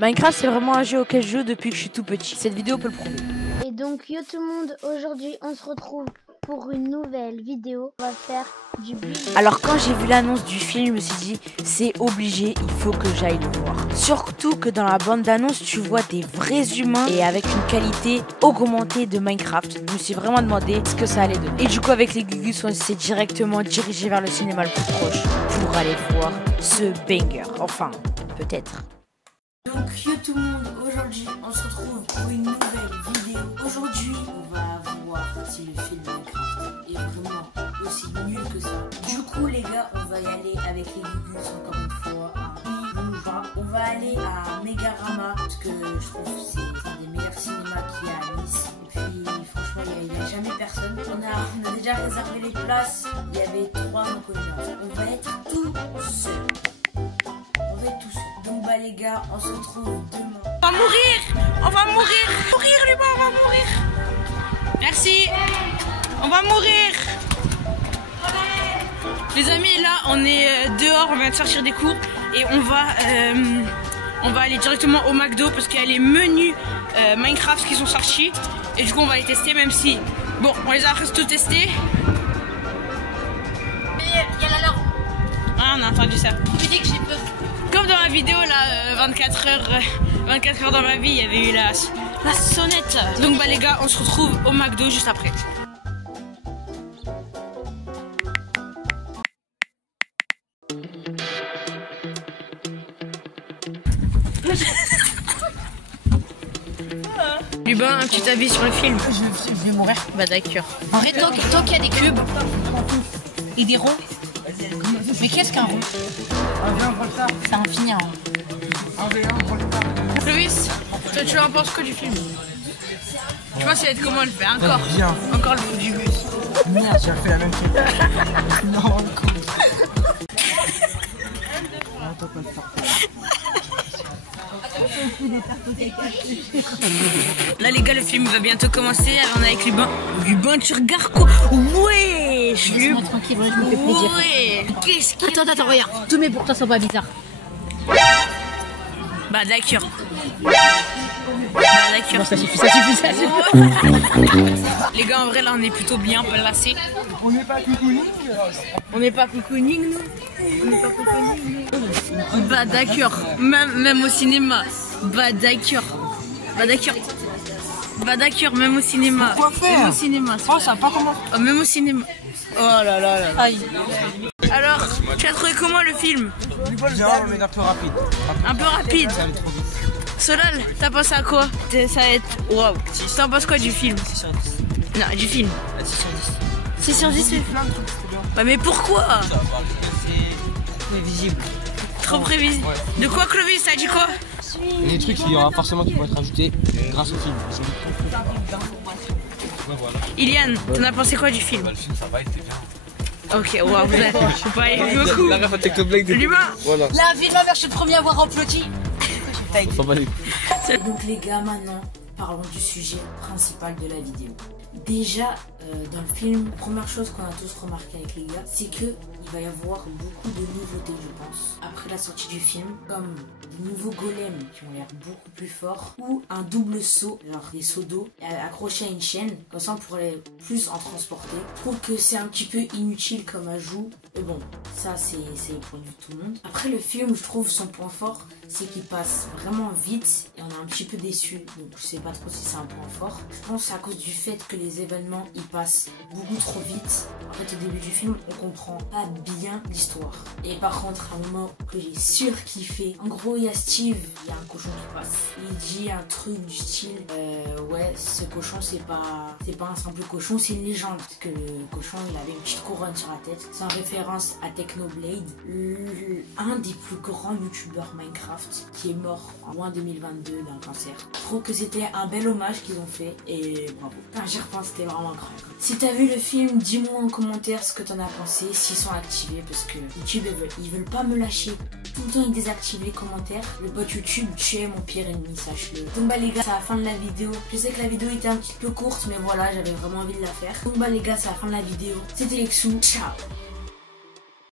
Minecraft, c'est vraiment un jeu auquel je joue depuis que je suis tout petit. Cette vidéo peut le prouver. Et donc, yo tout le monde, aujourd'hui, on se retrouve pour une nouvelle vidéo. On va faire du build. Alors quand j'ai vu l'annonce du film, je me suis dit, c'est obligé, il faut que j'aille le voir. Surtout que dans la bande d'annonce, tu vois des vrais humains et avec une qualité augmentée de Minecraft. Je me suis vraiment demandé ce que ça allait donner. Et du coup, avec les Gugus, on s'est directement dirigé vers le cinéma le plus proche pour aller voir ce banger. Enfin, peut-être. Donc yo tout le monde, aujourd'hui on se retrouve pour une nouvelle vidéo. Aujourd'hui on va voir si le film Minecraft est vraiment aussi nul que ça. Du coup les gars, on va y aller avec les Gugus encore une fois. On va aller à Megarama parce que je trouve que c'est un des meilleurs cinémas qu'il y a à Nice. Et puis franchement il n'y a jamais personne. On a déjà réservé les places, il y avait 3 inconnus. On va être tout seul. Donc bah les gars, on se retrouve demain. On va mourir. On va mourir. Mourir Lubin, on va mourir. Merci. On va mourir. Les amis, là on est dehors, on vient de sortir des cours et on va aller directement au McDo parce qu'il y a les menus Minecraft qui sont sortis et du coup on va les tester, même si bon on les a presque tout testés. Mais il y a la larme. Ah, on a entendu ça. Je dis que j'ai peur. Comme dans la vidéo là, 24 heures dans ma vie, il y avait eu la sonnette. Donc bah les gars, on se retrouve au McDo juste après. Lubin, tu t'habilles sur le film? Je vais mourir. Bah d'accord. En vrai, tant qu'il y a des cubes et des ronds. Mais qu'est-ce qu'un rond? C'est infini un rond. Clovis, toi tu en penses quoi du film? Je pense qu'il va être comment le faire encore. Bien. Encore le coup du bus. Merde, j'ai fait la même chose. Non, Là les gars, le film va bientôt commencer. Alors on est avec Lubin. Lubin, tu regardes quoi? Ouais, je lui... Tranquille, ouais, je me fais plaisir. Ouais. Qu'est-ce qu'il... Attends, regarde. Tous mes pour toi sont pas bizarres. Bah d'accord. Bon, ça suffit. Les gars, en vrai là on est plutôt bien placés. on n'est pas coucouning. On n'est pas cocooning nous. On n'est pas cocooning nous. Bah d'accord. Même au cinéma. Bah d'accord. Même au cinéma. Quoi faire? Même au cinéma. Oh, ça va pas comment? Oh, même au cinéma. Oh là là. Aïe. Alors, tu as trouvé comment le film? Bien, mais un peu rapide. Un peu rapide. Ça aime trop vite. Solal, t'as pensé à quoi? Ça va être... Waouh. T'en penses quoi du film? 6 sur 10. Non, du film. 6 sur 10. 6 sur 10 c'est... Plein de trucs, c'est bien. Bah mais pourquoi? Ça va voir, c'est prévisible. Trop prévisible. Ouais. De quoi Clovis? T'as dit quoi? Il y a des trucs qu'il y aura forcément qui vont être ajoutés grâce au film. Ouais, voilà. Iliane, t'en as pensé quoi du film? Le film, ça va, il était bien. Ok, waouh, je sais pas, il y a beaucoup. La ref avec le blague de Lubin. Voilà. La vie de ma mère, je suis le premier à avoir applaudi. On s'en bat les couilles. Donc les gars, maintenant parlons du sujet principal de la vidéo. Déjà dans le film, première chose qu'on a tous remarqué avec les gars, c'est que il va y avoir beaucoup de nouveautés, je pense, après la sortie du film, comme de nouveaux golems qui ont l'air beaucoup plus forts, ou un double saut, genre des seaux d'eau accrochés à une chaîne, comme ça on pourrait plus en transporter. Je trouve que c'est un petit peu inutile comme ajout, mais bon, ça c'est pour tout le monde. Après le film, je trouve son point fort, c'est qu'il passe vraiment vite et on est un petit peu déçu, donc je sais pas trop si c'est un point fort. Je pense que c'est à cause du fait que les événements ils passent beaucoup trop vite. En fait, au début du film, on comprend pas bien l'histoire. Et par contre, un moment que j'ai surkiffé, en gros, il y a Steve, il y a un cochon qui passe. Il dit un truc du style ouais, ce cochon, c'est pas un simple cochon, c'est une légende. Parce que le cochon, il avait une petite couronne sur la tête. C'est en référence à Technoblade, un des plus grands youtubeurs Minecraft qui est mort en juin 2022 d'un cancer. Je trouve que c'était un bel hommage qu'ils ont fait et bravo. Enfin, j'y repense, c'était vraiment grand. Si t'as vu le film, dis-moi en commentaire ce que t'en as pensé, s'ils sont activés, parce que YouTube ils veulent pas me lâcher. Tout le temps ils désactivent les commentaires. Le bot YouTube, tu es mon pire ennemi, sache-le. Donc bah les gars, c'est la fin de la vidéo. Je sais que la vidéo était un petit peu courte, mais voilà, j'avais vraiment envie de la faire. Donc bah les gars, c'est la fin de la vidéo. C'était Lexou, ciao.